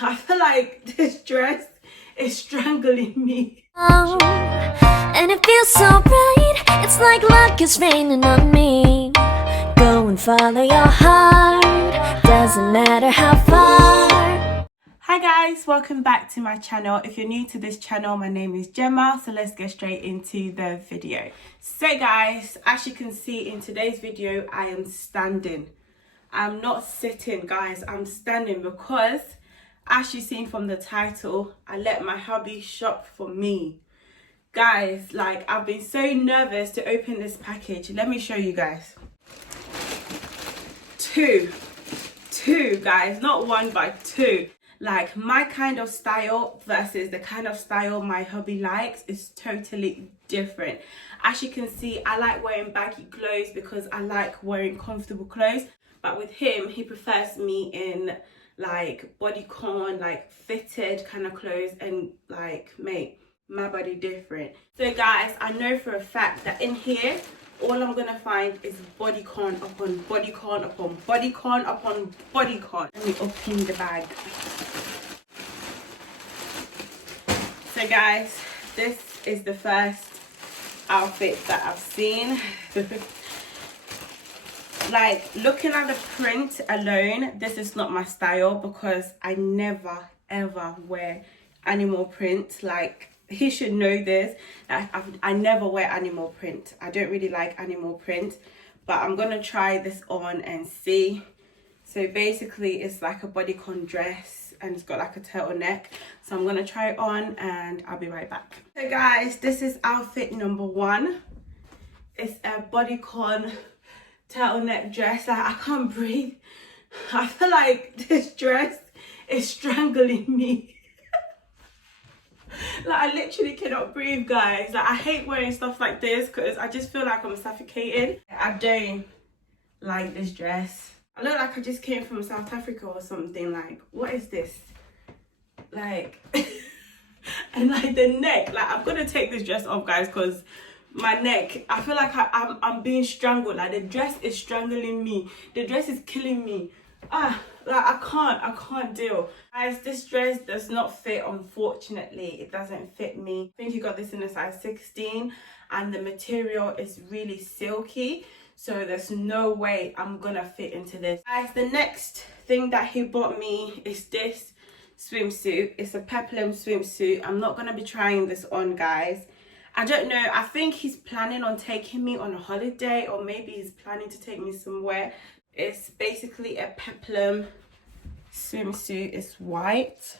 I feel like this dress is strangling me. Oh, and it feels so right. It's like luck is raining on me. Go and follow your heart. Doesn't matter how far. Hi guys, welcome back to my channel. If you're new to this channel, my name is Gemma, so let's get straight into the video. So guys, as you can see in today's video, I am standing. I'm not sitting, guys. I'm standing because, as you've seen from the title, I let my hubby shop for me. Guys, like, I've been so nervous to open this package. Let me show you guys. Two guys, not one but two. Like, my kind of style versus the kind of style my hubby likes is totally different. As you can see, I like wearing baggy clothes because I like wearing comfortable clothes. But with him, he prefers me in like bodycon, like fitted kind of clothes, and like, mate, my body different. So guys, I know for a fact that in here, all I'm gonna find is bodycon upon bodycon upon bodycon upon bodycon. Let me open the bag. So guys, this is the first outfit that I've seen. Like, looking at the print alone, this is not my style because I never ever wear animal print. Like, he should know this. I never wear animal print. I don't really like animal print, but I'm gonna try this on and see. So basically it's like a bodycon dress and it's got like a turtleneck. So I'm gonna try it on and I'll be right back. So guys, this is outfit number one. It's a bodycon turtleneck dress. Like, I can't breathe. I feel like this dress is strangling me. Like, I literally cannot breathe, guys. Like, I hate wearing stuff like this because I just feel like I'm suffocating. I don't like this dress. I look like I just came from South Africa or something. Like, what is this? Like, and like the neck. Like, I'm gonna take this dress off, guys, because my neck, I feel like I'm being strangled. Like, the dress is strangling me. The dress is killing me. Like, I can't deal. Guys, this dress does not fit, unfortunately. It doesn't fit me. I think you got this in a size 16 and the material is really silky, so there's no way I'm gonna fit into this. Guys, the next thing that he bought me is this swimsuit. It's a peplum swimsuit. I'm not gonna be trying this on, guys. I don't know. I think he's planning on taking me on a holiday, or maybe he's planning to take me somewhere. It's basically a peplum swimsuit. It's white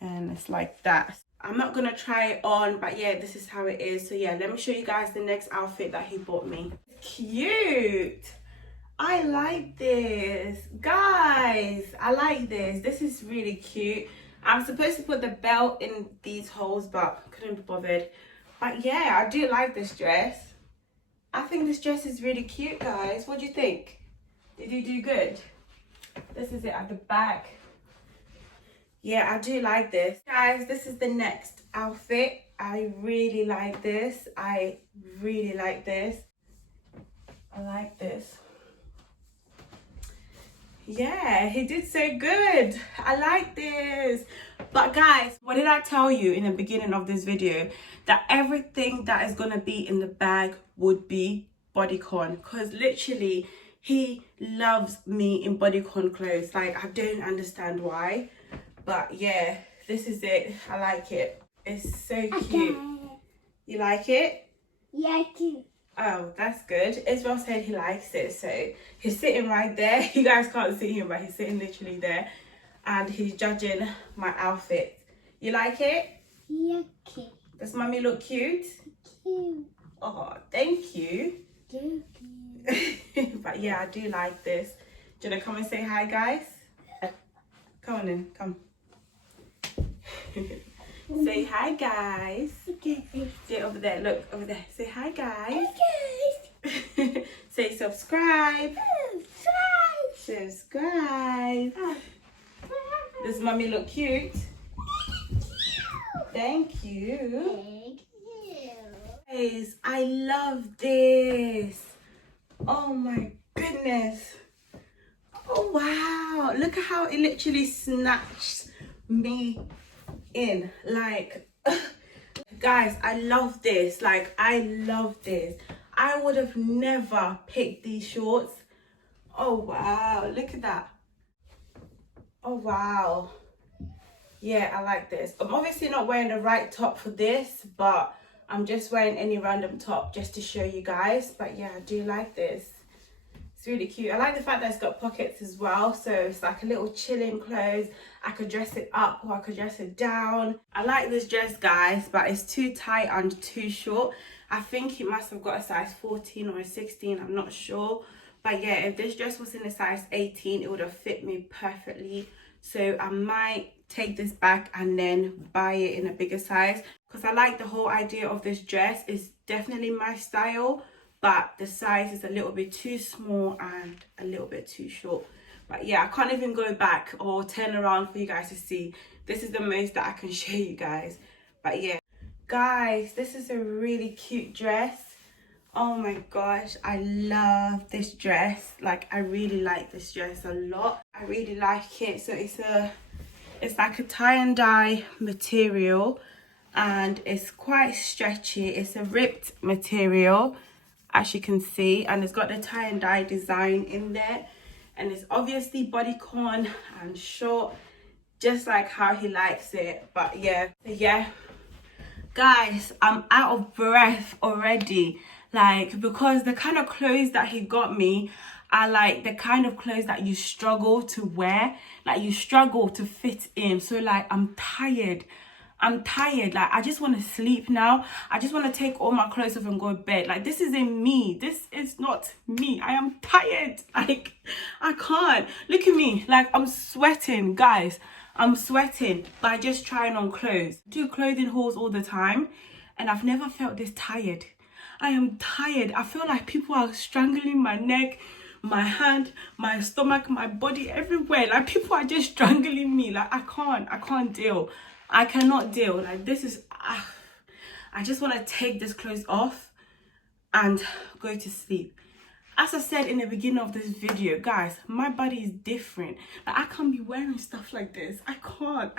and it's like that. I'm not gonna try it on, but yeah, this is how it is. So yeah, let me show you guys the next outfit that he bought me. Cute. I like this, guys. I like this. This is really cute. I'm supposed to put the belt in these holes, but couldn't be bothered. But yeah, I do like this dress. I think this dress is really cute, guys. What do you think? Did you do good? This is it at the back. Yeah, I do like this. Guys, this is the next outfit. I really like this. I really like this. I like this. Yeah, he did so good. I like this. But guys, what did I tell you in the beginning of this video? That everything that is gonna be in the bag would be bodycon, because literally he loves me in bodycon clothes. Like, I don't understand why, but yeah, this is it. I like it. It's so cute. You like it? Yeah, I do. Oh, that's good. Israel said he likes it, so he's sitting right there. You guys can't see him, but he's sitting literally there and he's judging my outfit. You like it? Yeah, cute. Does mommy look cute? Cute. Oh, thank you. Cute. But yeah, I do like this. Do you want to come and say hi, guys? Come on in, come. Say hi, guys. Okay. Say over there, look, over there. Say hi, guys. Guys. Say subscribe. Subscribe. Subscribe. Does mommy look cute? Thank you. Thank you. Guys, I love this. Oh my goodness. Oh wow, look at how it literally snatched me in. Like guys, I love this. Like, I love this. I would have never picked these shorts. Oh wow, look at that. Oh wow. Yeah, I like this. I'm obviously not wearing the right top for this, but I'm just wearing any random top just to show you guys. But yeah, I do like this. It's really cute. I like the fact that it's got pockets as well, so it's like a little chilling clothes. I could dress it up or I could dress it down. I like this dress, guys, but it's too tight and too short. I think it must have got a size 14 or a 16, I'm not sure. But yeah, if this dress was in a size 18, it would have fit me perfectly. So I might take this back and then buy it in a bigger size, because I like the whole idea of this dress. It's definitely my style, but the size is a little bit too small and a little bit too short. But yeah, I can't even go back or turn around for you guys to see. This is the most that I can show you guys. But yeah, guys, this is a really cute dress. Oh my gosh, I love this dress. Like, I really like this dress a lot. I really like it. So it's like a tie and dye material, and it's quite stretchy. It's a ripped material, as you can see, and it's got the tie and dye design in there, and it's obviously bodycon and short, just like how he likes it. But yeah, guys, I'm out of breath already, like, because the kind of clothes that he got me are like the kind of clothes that you struggle to wear, like you struggle to fit in. So like, I'm tired, like I just want to sleep now. I just want to take all my clothes off and go to bed. Like, this isn't me, this is not me. I am tired. Like, I can't. Look at me, like I'm sweating, guys. I'm sweating by just trying on clothes. I do clothing hauls all the time, and I've never felt this tired. I am tired. I feel like people are strangling my neck, my hand, my stomach, my body, everywhere. Like, people are just strangling me. Like, I can't deal. I cannot deal. Like, this is I just want to take this clothes off and go to sleep. As I said in the beginning of this video, guys, my body is different. Like, I can't be wearing stuff like this. I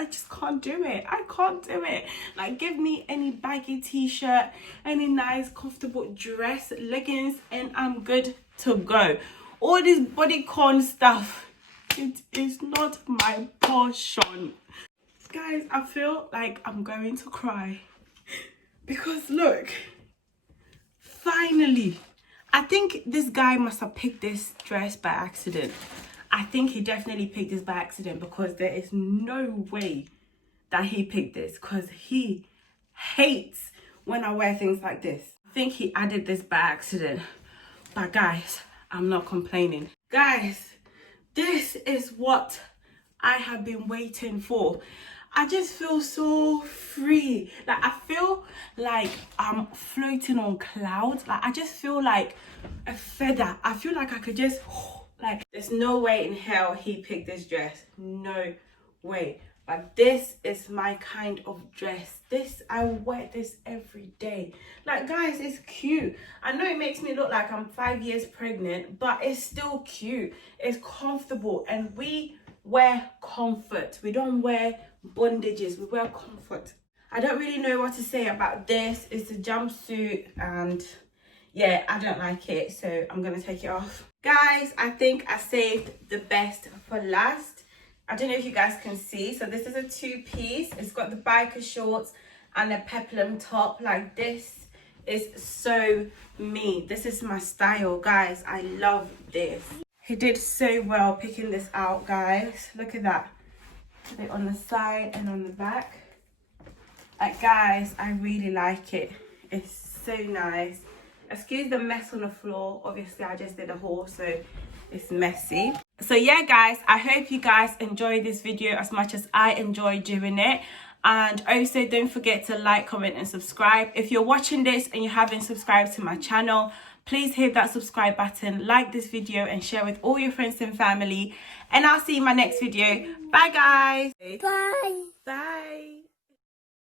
just can't do it. I can't do it. Like, give me any baggy t-shirt, any nice comfortable dress, leggings, and I'm good to go. All this bodycon stuff, it is not my portion. Guys, I feel like I'm going to cry, because look, finally, I think this guy must have picked this dress by accident. I think he definitely picked this by accident, because there is no way that he picked this, because he hates when I wear things like this. I think he added this by accident. But guys, I'm not complaining. Guys, this is what I have been waiting for. I just feel so free. Like, I feel like I'm floating on clouds. Like, I just feel like a feather. I feel like I could just, like, there's no way in hell he picked this dress. No way. But this is my kind of dress. This, I wear this every day. Like, guys, it's cute. I know it makes me look like I'm 5 years pregnant, but it's still cute. It's comfortable, and we wear comfort. We don't wear bondages, we wear comfort. I don't really know what to say about this. It's a jumpsuit, and yeah, I don't like it, so I'm gonna take it off. Guys, I think I saved the best for last. I don't know if you guys can see. So this is a two-piece. It's got the biker shorts and a peplum top. Like, this is so me. This is my style, guys. I love this. He did so well picking this out, guys. Look at that. Put it on the side and on the back. Like, guys, I really like it. It's so nice. Excuse the mess on the floor. Obviously, I just did a haul, so it's messy. So yeah, guys, I hope you guys enjoyed this video as much as I enjoyed doing it. And also, don't forget to like, comment and subscribe. If you're watching this and you haven't subscribed to my channel, please hit that subscribe button, like this video and share with all your friends and family. And I'll see you in my next video. Bye, guys. Bye. Bye.